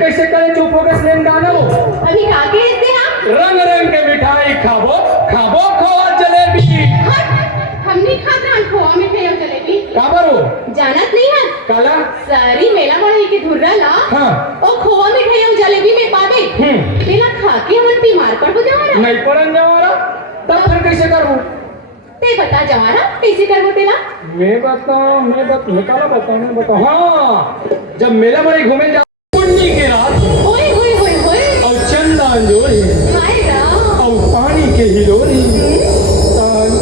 कैसे करें चुप हो गए गाना हो अभी का कहते आप रंग रंग के मिठाई खाबो खाबो खोआ जलेबी हमने खाता खोआ मिठाई और जलेबी काबरो जानत नहीं है काला सारी मेला मड़ई के धुर्रा ला हां ओ खोआ मिठाई और जलेबी में पावे मेला खा के हम बीमार पड़ जावारा नहीं पड़न जावारा तब फिर कैसे करूं ते बता जावारा कैसे करबो तेला मैं बताऊं हां जब मेला मड़ई घूमे जा के रात ओए होए होए होए और चंदा अंजोरी हाय राम और पानी के हिलोरी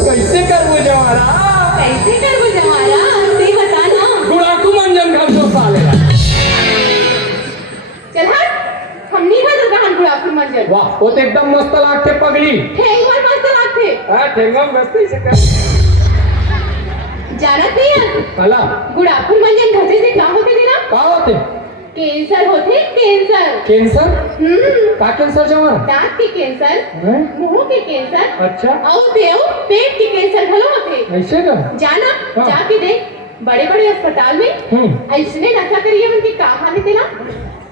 कैसे करबो जवारा ते बता ना गुड़ाकू मंजन घर तो साले चल हट हम नहीं है दुकान गुड़ाकू मंजन वाह वो तो एकदम मस्त लागते पगली ठेंगवर मस्त लागते हां ठेंगम मस्त से कर जानत नहीं है कला गुड़ाकू मंजन घर से का होते देना का होते कैंसर होते कैंसर का कैंसर जवान दांत के कैंसर मुंह के कैंसर अच्छा और देव पेट के कैंसर भलो होते ऐसे का जाना जाके देख बड़े बड़े अस्पताल में ऐसने नशा करिए उनकी का खाने देना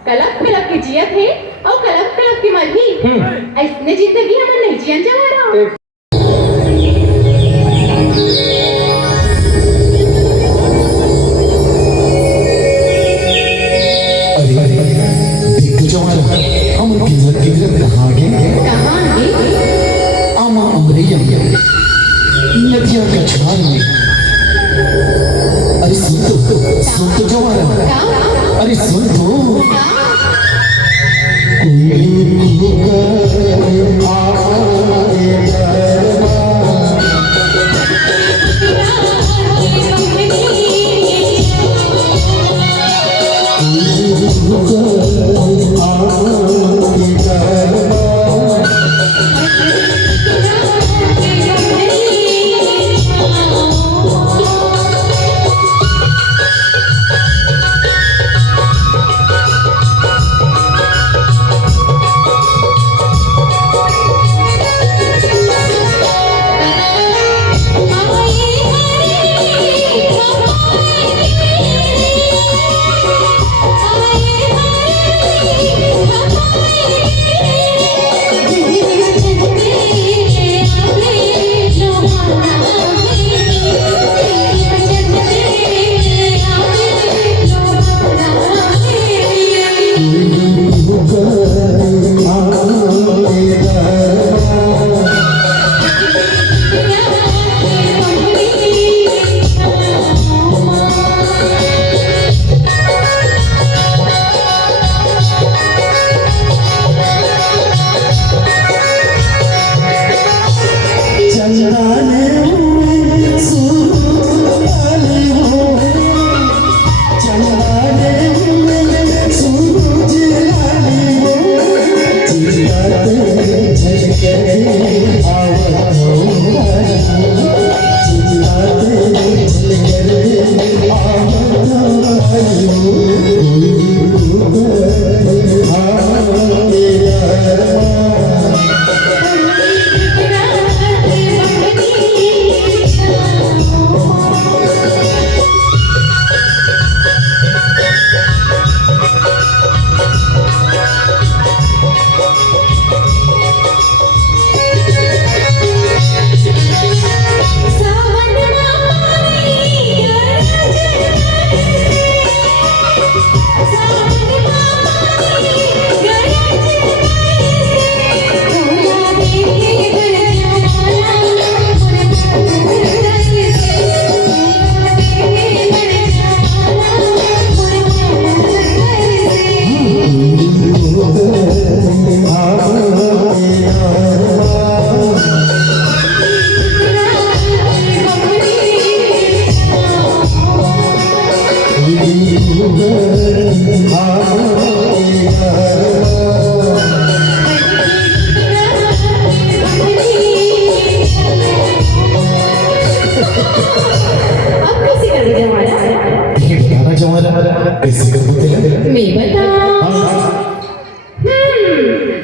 कलप कलप की जियत है और कलप कलप की मरही ऐसने जिंदगी हम नहीं जियन जवारा नदिया का छान में अरे सुन तो जवारा अरे सुन तो कैसे कर बोले मैं बता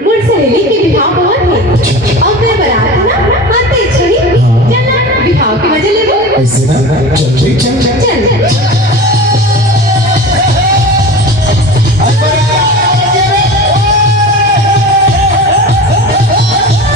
मोर सहेली के बिहाव बहुत है और मैं बारात है ना आते छही चल ना बिहाव के मजे लेबो ऐसे ना चल चल चल चल